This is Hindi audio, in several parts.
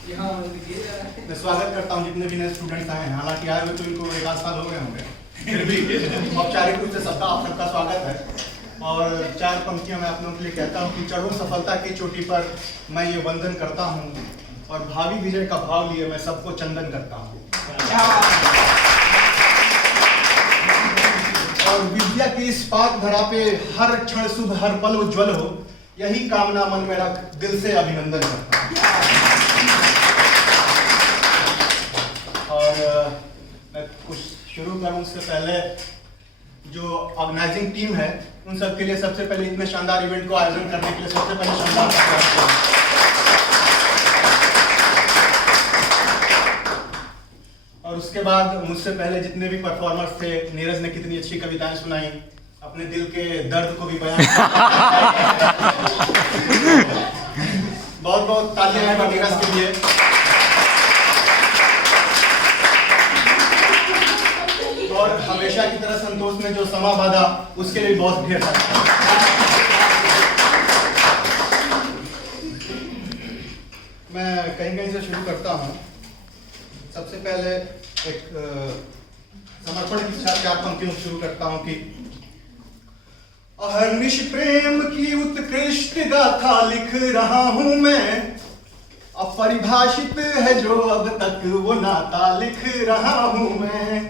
मैं स्वागत करता हूँ जितने भी नए स्टूडेंट्स आए हैं। हालांकि आए हुए तो इनको 1 साल हो गए होंगे, फिर भी औपचारिक रूप से सबका आप सबका स्वागत है। और 4 पंक्तियाँ मैं आप लोगों के लिए कहता हूँ कि चढ़ूं सफलता की चोटी पर मैं ये वंदन करता हूँ, और भावी विजय का भाव लिए मैं सबको चंदन करता हूँ। और विद्या की इस पाक धरा पे हर क्षण शुभ, हर पल उज्ज्वल हो, यही कामना मन में रख दिल से अभिनंदन करता हूँ। और मैं कुछ शुरू करूं उससे पहले जो ऑर्गेनाइजिंग टीम है उन सब के लिए सबसे पहले इतने शानदार इवेंट को आयोजन करने के लिए सबसे पहले शानदार और उसके बाद मुझसे पहले जितने भी परफॉर्मर्स थे, नीरज ने कितनी अच्छी कविताएं सुनाई, अपने दिल के दर्द को भी बयान बहुत बहुत तालियां हैं नीरज के लिए। और हमेशा की तरह संतोष ने जो समा बांधा उसके लिए बहुत ढेर सारा। मैं कहीं से शुरू करता हूँ। सबसे पहले एक समर्पण की 4 पंक्तियों से शुरू करता हूँ कि अहर्निश प्रेम की उत्कृष्ट गाथा लिख रहा हूं मैं, अपरिभाषित है जो अब तक वो नाता लिख रहा हूं मैं।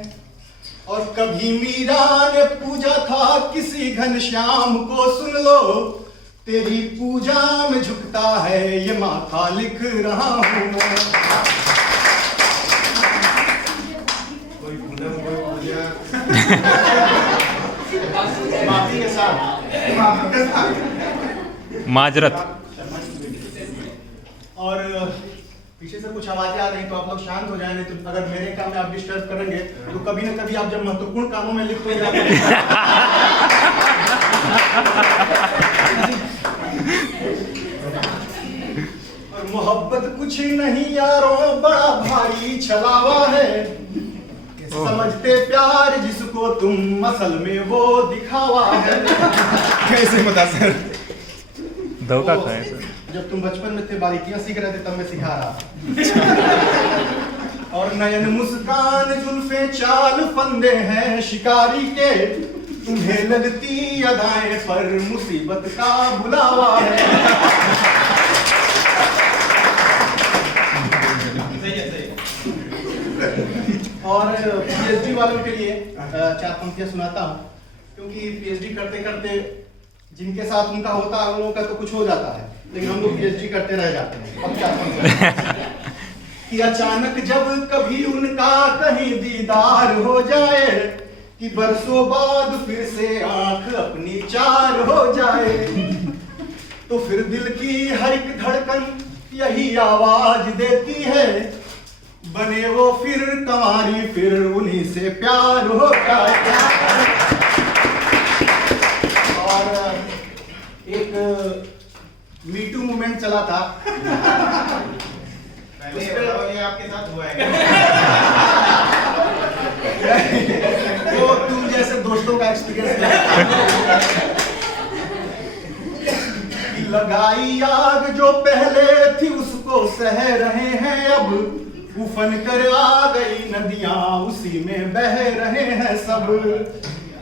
और कभी मीरा ने पूजा था किसी घनश्याम को, सुन लो तेरी पूजा में झुकता है ये माथा लिख रहा हूं मैं। कोई पूजा माफी के साथ माजरत। और पीछे से कुछ आवाजें आ रही तो आप लोग शांत हो जाए, नहीं तो अगर मेरे काम में आप डिस्टर्ब करेंगे तो कभी ना कभी आप जब महत्वपूर्ण कामों में लिप्त हो जाएंगे। और मोहब्बत कुछ नहीं यारों, बड़ा भारी छलावा है, समझते प्यार जिसको तुम असल में वो दिखावा है। कैसे बता सर? धोखा खाए सर। जब तुम बचपन में थे बारीकियां सीख रहे थे तब मैं सिखा रहा। और नयन मुस्कान जुल्फे चाल फंदे हैं शिकारी के, तुम्हें लगती अदाएं पर मुसीबत का बुलावा है। और पीएचडी वालों के लिए 4 पंक्तियां सुनाता हूँ, क्योंकि पीएचडी करते करते जिनके साथ उनका होता है उन लोगों का तो कुछ हो जाता है, लेकिन हम लोग पीएचडी करते रह जाते हैं। अब 4 पंक्तियां कि अचानक जब कभी उनका कहीं दीदार हो जाए, कि बरसों बाद फिर से आंख अपनी 4 हो जाए, तो फिर दिल की हर एक धड़कन यही आवाज देती है, बने वो फिर कंवारी फिर उन्हीं से प्यार हो जाए। और एक मीटू मूवमेंट चला था, पहले ये आपके साथ हुआ है तो तुम जैसे दोस्तों का एक्सपीरियंस लगाई आग जो पहले थी उसको सह रहे हैं अब, उफन कर आ गई नदियां उसी में बह रहे हैं सब,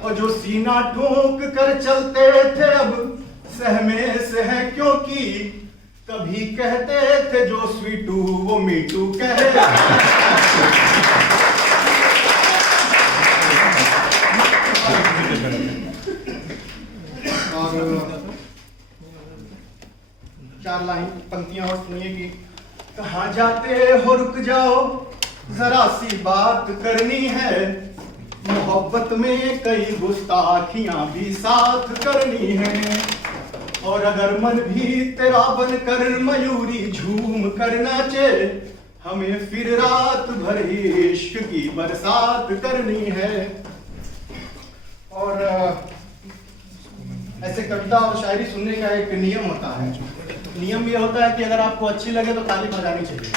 और जो सीना ठोक कर चलते थे अब सहमे से है, क्योंकि कभी कहते थे जो स्वीटू वो मीटू कह रहे। और 4 लाइन पंक्तियां और सुनिए कि कहाँ जाते हो रुक जाओ जरा सी बात करनी है, मोहब्बत में कई गुस्ताखियां भी साथ करनी है, और अगर मन भी तेरा बनकर मयूरी झूम कर नाचे, हमें फिर रात भर ही इश्क की बरसात करनी है। और ऐसे कविता और शायरी सुनने का एक नियम होता है। नियम ये होता है कि अगर आपको अच्छी लगे तो ताली बजानी चाहिए।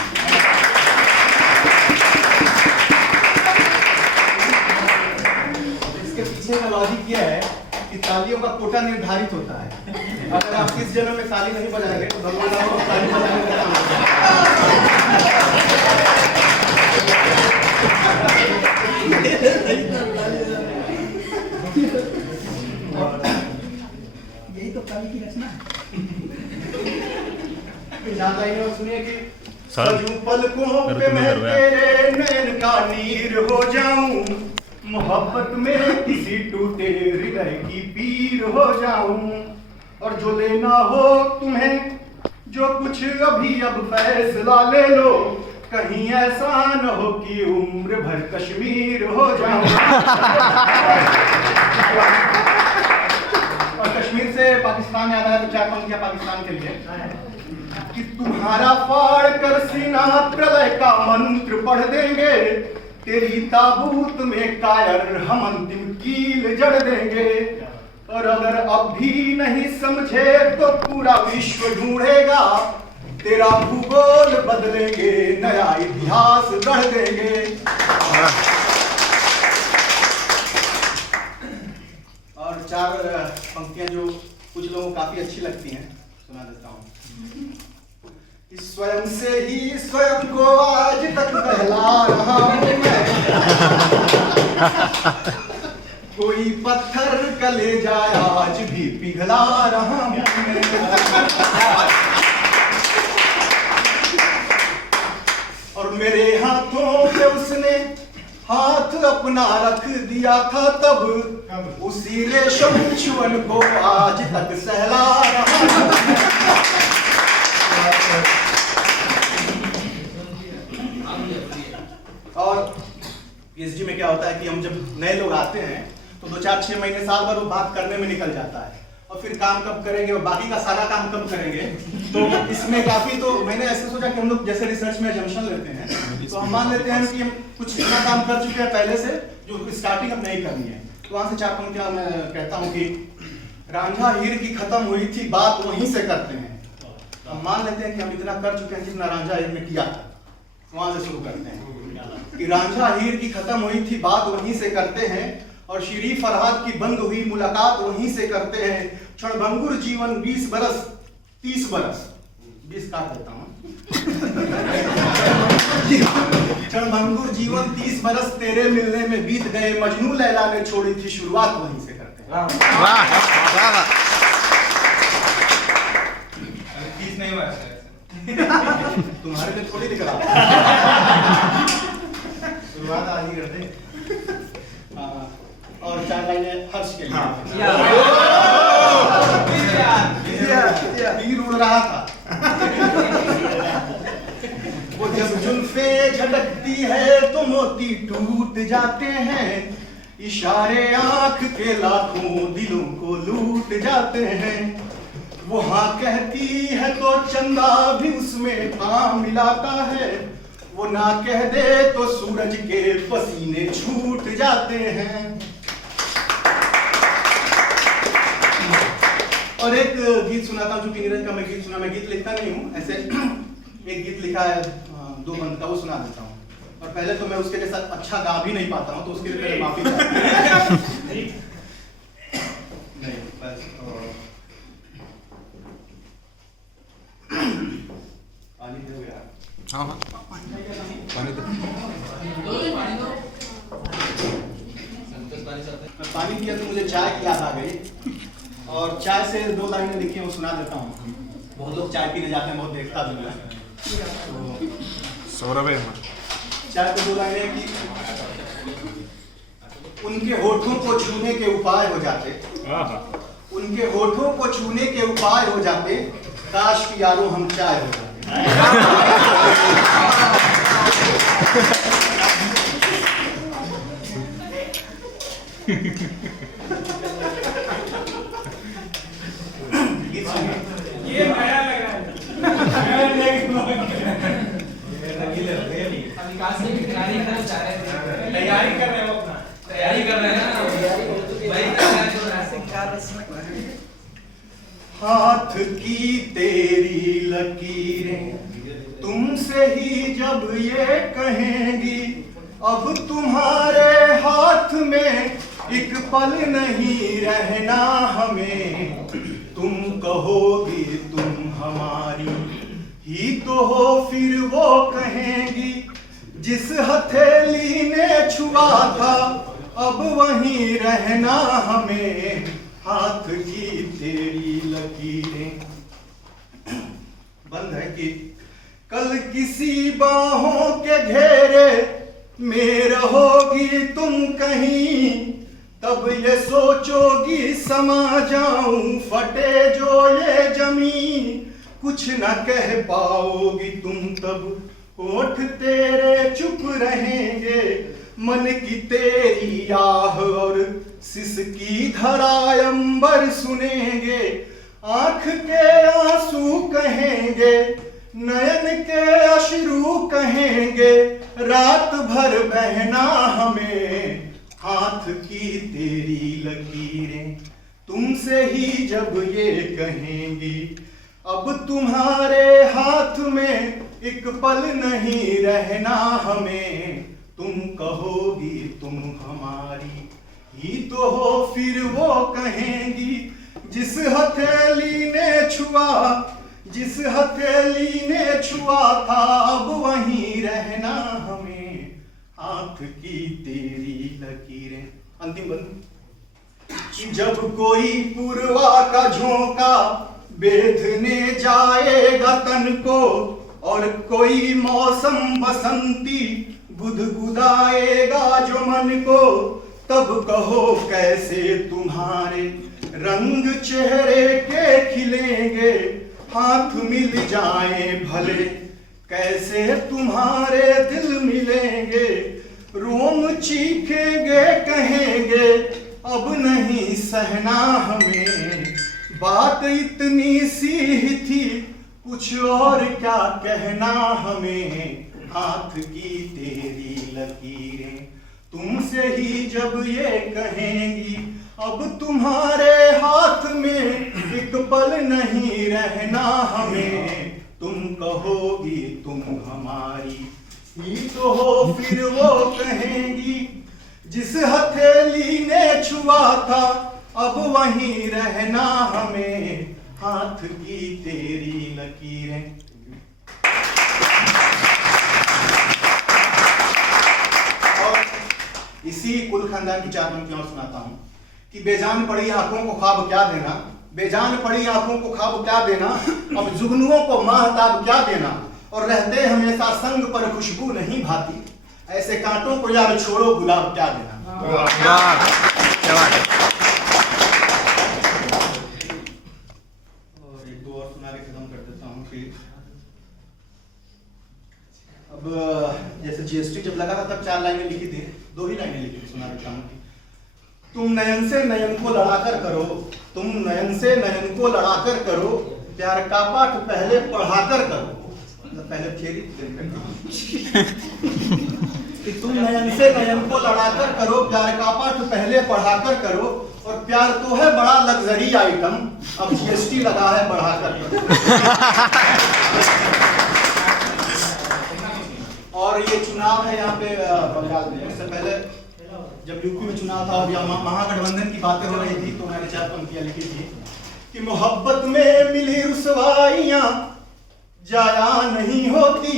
इसके पीछे का लॉजिक ये है कि तालियों का कोटा निर्धारित होता है। अगर आप किस जन्म में ताली नहीं बजाएंगे तो भगवान आपको ताली बजाने का काम चार लाइनें और सुनिए कि सर, सजूं पलकों कर पे तुम्हें मैं करवाया। तेरे नैन का नीर हो जाऊं, मोहब्बत में किसी टूटे हृदय की पीर हो जाऊं, और जो लेना हो तुम्हें जो कुछ अभी अब फैसला ले लो, कहीं ऐसा न हो कि उम्र भर कश्मीर हो जाऊं। और कश्मीर से पाकिस्तान याद आया तो चार पंक्तियां पाकिस्तान के लिए कि तुम्हारा फाड़ कर सीना प्रलय का मंत्र पढ़ देंगे, तेरी ताबूत में कायर हम अंतिम कील जड़ देंगे, और अगर अब भी नहीं समझे तो पूरा विश्व ढूंढेगा, तेरा भूगोल बदलेंगे, नया इतिहास गढ़ देंगे। और चार पंक्तियां जो कुछ लोगों को काफी अच्छी लगती हैं, सुना देता हूँ। स्वयं से ही स्वयं को आज तक बहला रहा हूं मैं, कोई पत्थर कलेजा आज भी पिघला रहा हूं मैं। और मेरे हाथों पे उसने हाथ अपना रख दिया था तब, उसी रेशम चुअन को आज तक सहला रहा हूं। और पीएचडी में क्या होता है कि हम जब नए लोग आते हैं तो 2-4-6 महीने साल भर वो बात करने में निकल जाता है, और फिर काम कब करेंगे और बाकी का सारा काम कब करेंगे। तो इसमें काफी, तो मैंने ऐसे सोचा कि हम लोग जैसे रिसर्च में जंक्शन लेते हैं तो हम मान लेते हैं कि हम कुछ इतना काम कर चुके हैं पहले से जो स्टार्टिंग अब नहीं करनी है। तो वहां से चार पंक्तियां मैं कहता हूँ कि रांझा हीर की खत्म हुई थी बात वहीं से करते हैं। हम मान लेते हैं कि हम इतना कर चुके हैं जितना रांझा हीर ने किया था, वहां से शुरू करते हैं कि रांझा हीर की खत्म हुई थी बात वहीं से करते हैं, और श्री फरहाद की बंद हुई मुलाकात वहीं से करते हैं। क्षणभंगुर जीवन 20 बरस 30 बरस 20 काट देता हूँ। क्षणभंगुर जीवन 30 बरस तेरे मिलने में बीत गए, मजनू लैला ने छोड़ी थी शुरुआत वहीं से करते हैं। तुम्हारे लिए थोड़ी दिख रहा शुरुआत आज ही करते। और चार लाइनें हर्ष के लिए। तीर उड़ रहा था। वो जब जुल्फे झटकती है तो मोती टूट जाते हैं, इशारे आंख के लाखों दिलों को लूट जाते हैं। वो हाँ कहती है तो चंदा भी उसमें काम मिलाता है, वो ना कह दे तो सूरज के पसीने छूट जाते हैं। और एक गीत सुनाता हूँ, चूंकि नीरज का मैं गीत सुना, मैं गीत लिखता नहीं हूँ, ऐसे एक गीत लिखा है 2 बंद का, वो सुना देता हूँ। और पहले तो मैं उसके जैसा अच्छा गा भी नहीं पाता हूँ, तो उसके लिए पहले माफी चाहता हूँ। नहीं बस पानी दो यार। हाँ हाँ पानी दो। पानी पिया तो मुझे चाय की याद आ गई, और चाय से 2 लाइनें लिखी हैं वो सुना देता हूँ। बहुत लोग चाय पीने जाते हैं, बहुत देखता भी है। तो सौरभ है चाय पे 2 लाइनें कि उनके होठों को छूने के उपाय हो जाते, उनके होठों को छूने के उपाय हो जाते, काश की यारों हम चाय हो जाते। ये नया लग रहा है। विकास की तैयारी करना चाह रहे थे। तैयारी कर रहे हो अपना? तैयारी कर रहे हैं ना? हाथ की तेरी लकीरें तुमसे ही जब ये कहेंगी, अब तुम्हारे हाथ में एक पल नहीं रहना हमें। तुम कहोगी तुम हमारी ही तो हो, फिर वो कहेंगी जिस हथेली ने छुआ था अब वहीं रहना हमें। हाथ की तेरी लकीरें बंद है कि कल किसी बाहों के घेरे में रहोगी तुम कहीं, तब ये सोचोगी समा जाऊं फटे जो ये जमीन। कुछ न कह पाओगी तुम तब, होठ तेरे चुप रहेंगे, मन की तेरी आह और सिसकी धरा अंबर सुनेंगे। आंख के आंसू कहेंगे, नयन के अश्रु कहेंगे, रात भर बहना हमें हाथ की तेरी लकीरें। तुमसे ही जब ये कहेंगी, अब तुम्हारे हाथ में एक पल नहीं रहना हमें। तुम कहोगी तुम हमारी ही तो हो, फिर वो कहेंगी जिस हथेली ने छुआ, जिस हथेली ने छुआ था, अब वहीं रहना हमें हाथ की तेरी लकीरें। अंतिम बंद कि जब कोई पूर्वा का झोंका बेधने जाएगा तन को, और कोई मौसम बसंती गुदगुदाएगा जो मन को, तब कहो कैसे तुम्हारे रंग चेहरे के खिलेंगे, हाथ मिल जाए भले कैसे तुम्हारे दिल मिलेंगे। रोम चीखेंगे कहेंगे अब नहीं सहना हमें, बात इतनी सी ही थी कुछ और क्या कहना हमें। हाथ की तेरी लकीरें तुमसे ही जब ये कहेंगी, अब तुम्हारे हाथ में एक पल नहीं रहना हमें। तुम कहोगी तुम हमारी ही तो हो, फिर वो कहेंगी जिस हथेली ने छुआ था, अब वहीं रहना हमें हाथ की तेरी लकीरें। और इसी कुल खानदान की चार पंक्तियां सुनाता हूं कि बेजान पड़ी आंखों को ख्वाब क्या देना, बेजान पड़ी आंखों को ख्वाब क्या देना, अब जुगनुओं को माहताब क्या देना, और रहते हमेशा संग पर खुशबू नहीं भाती, ऐसे कांटों को यार छोड़ो गुलाब क्या देना। और एक दो और सुना के खत्म कर देता हूँ फिर। अब जैसे जीएसटी जब लगा था तब 4 लाइनें लिखी थी, 2 ही लाइनें लिखी सुना देता हूँ। तुम नयन से नयन को लड़ाकर करो, तुम नयन से नयन को लड़ाकर करो, प्यार का पाठ पहले पढ़ाकर करो। पहले थियरी कि तुम नयन से नयन को लड़ाकर करो, प्यार का पाठ पहले पढ़ाकर करो, और प्यार तो है बड़ा लग्जरी आइटम, अब जीएसटी लगा है बढ़ाकर करो। और ये चुनाव है यहाँ पे बंगाल में, इससे पहले जब यूपी में चुनाव था और महागठबंधन की बातें हो रही थी, तो मैंने 4 पंक्तियां लिखी थी कि मोहब्बत में मिली रुसवाइयां जाया नहीं होती,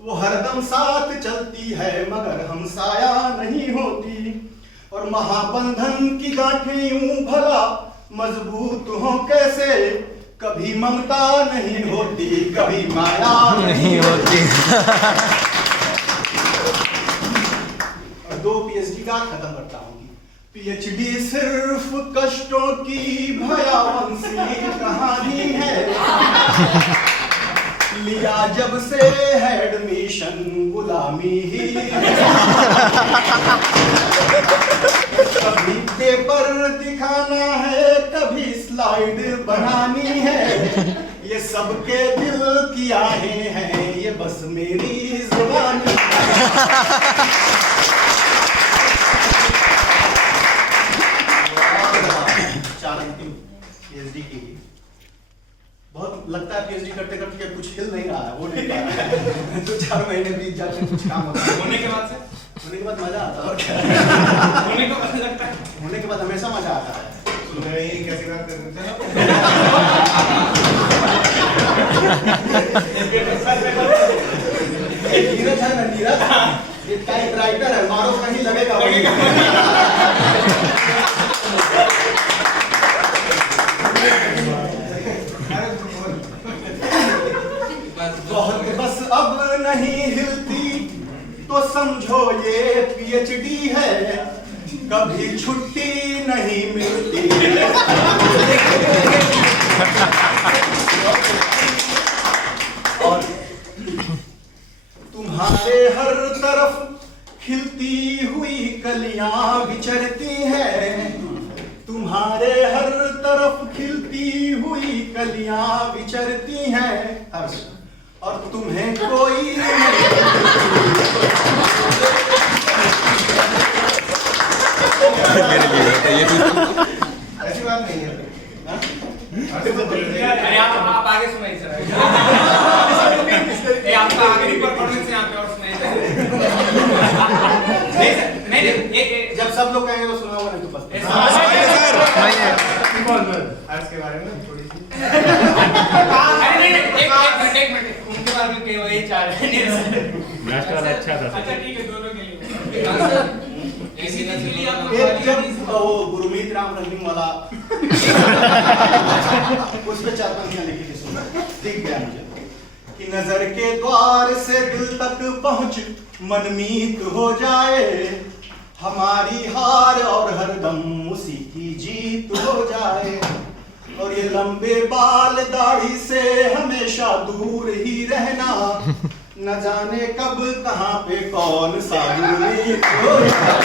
वो हरदम साथ चलती है मगर हमसाया नहीं होती, और महाबंधन की गांठें यूं भला मजबूत हो कैसे, कभी ममता नहीं होती कभी माया नहीं होती। और 2 पीएचडी का खत्म करता हूँ। पीएचडी सिर्फ कष्टों की भयावंसी कहानी है, लिया जब से है एडमिशन गुलामी ही। कभी पेपर दिखाना है कभी स्लाइड बनानी है, ये सबके दिल की आहें हैं ये बस मेरी जुबानी। पीएचडी की बहुत लगता है पीएचडी करते करते कुछ हिल नहीं रहा है, वो नहीं पा रहा है। 2-4 महीने बीत जाते कुछ काम होता है, होने के बाद से होने के बाद मजा आता है। और क्या होने के बाद लगता है, होने के बाद हमेशा मजा आता है। कैसी बात कर रहे नीरज है ना, नीरज एक टाइपराइटर है, मारो कहीं लगेगा बहुत बस अब नहीं हिलती तो समझो ये पीएचडी है, कभी छुट्टी नहीं मिलती। और तुम्हारे हर तरफ खिलती हुई कलियां विचरती हैं, तुम्हारे हर तरफ खिलती हुई कलियां विचरती हैं, और तुम्हें कोई ऐसी बात नहीं है। अरे आप आगे सुनाइए सर। ये आपका आखिरी परफॉर्मेंस यहाँ पे और सुनाइए। नहीं जब सब लोग कहेंगे तो सुना हुआ नहीं तो बस। आज के बारे में थोड़ी सी एक मिनट उनके बारे में क्या ये चाह रहे हैं। लास्ट वाला अच्छा था। अच्छा ठीक है, दोनों के लिए इसी के लिए आप एक जब वो गुरमीत राम रहीम वाला उस पे 4 पंक्तियां लिखी थी, सुना दिख गया मुझे कि नजर के द्वार से दिल तक पहुंच मनमीत हो जाए, हमारी हार और हरदम उसी की जीत हो जाए, और ये लंबे बाल दाढ़ी से हमेशा दूर ही रहना, न जाने कब कहां पे कौन सा दूरी हो जाए।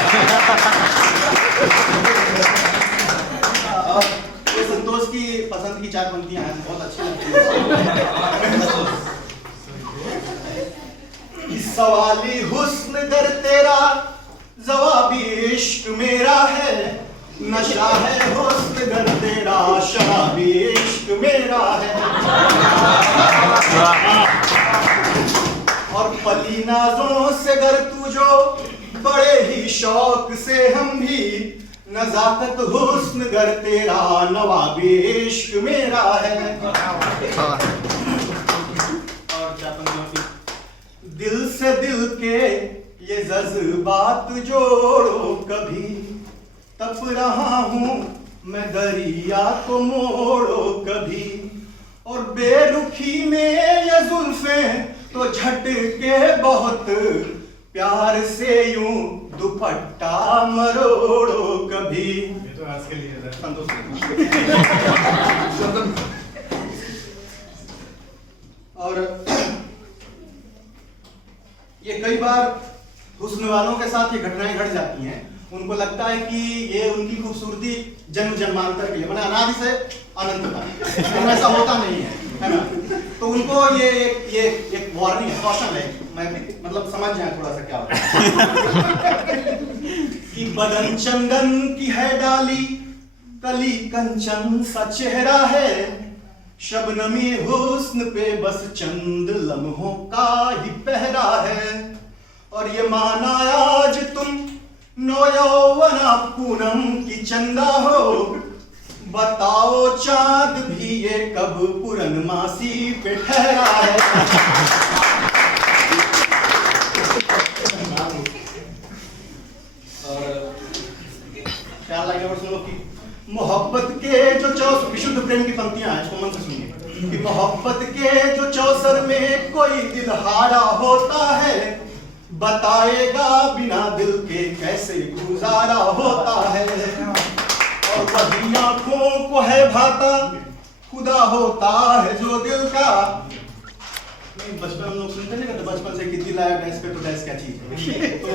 ये संतोष की पसंद की 4 पंक्तियां हैं, बहुत अच्छी लगती है। सवाली हुस्न गर तेरा जवाबी इश्क मेरा है, नशा है हुस्न गर तेरा शराबी इश्क मेरा है, और पली नाजों से गर तू जो बड़े ही शौक से हम भी, नजाकत हुस्न गर तेरा नवाबी इश्क मेरा है। और दिल से दिल के ये जज्बात जोड़ो कभी, तप रहा हूं मैं दरिया को मोड़ो कभी, और बेरुखी में ये जुल्फे तो झटके बहुत, प्यार से यूं दुपट्टा मरोड़ो कभी। ये तो आज के लिए था। संतोष और ये कई बार हुस्न वालों के साथ ये घटनाएं घट जाती हैं, उनको लगता है कि ये उनकी खूबसूरती जन्म जन्मांतर के लिए, माने अनादि से अनंत तक, लेकिन ऐसा होता नहीं है ना। तो उनको ये एक वार्निंग है, कॉशन है, मैं मतलब समझ जाए थोड़ा सा क्या होता है कि बदन चंदन की है डाली, कली कंचन सा चेहरा है, शबनमी हुस्न पे बस चंद लम्हों का ही पहरा है, और ये माना आज तुम नौयौवना पूनम की चंदा हो, बताओ चांद भी ये कब पूर्णमासी पे ठहरा है। और ख्याल लगे और सुनो कि मोहब्बत के जो विशुद्ध प्रेम की पंक्तियां हैं, इसको मन से सुनिए कि मोहब्बत के जो चौसर में कोई दिल हारा होता है, बताएगा बिना दिल के कैसे गुजारा होता है, और वही आंखों को है भाता खुदा होता है जो दिल का। नहीं, बचपन हम लोग सुनते नहीं, बचपन से कि दिल आया डैश पे तो डैश क्या चीज है, तो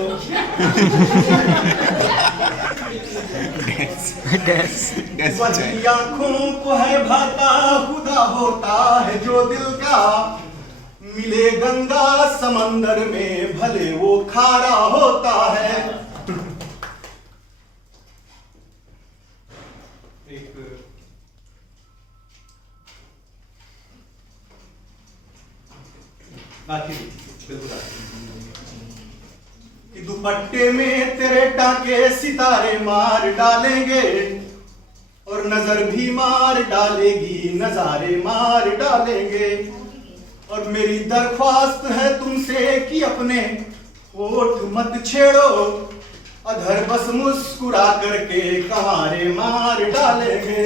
वही आंखों को है भाता खुदा होता है जो दिल का, मिले गंगा समंदर में भले वो खारा होता है। एक बिल्कुल कि दुपट्टे में तेरे टाके सितारे मार डालेंगे, और नजर भी मार डालेगी नजारे मार डालेंगे, और मेरी दरख्वास्त है तुमसे कि अपने होठ मत छेड़ो, अधर बस मुस्कुरा करके कहारे मार डालेंगे।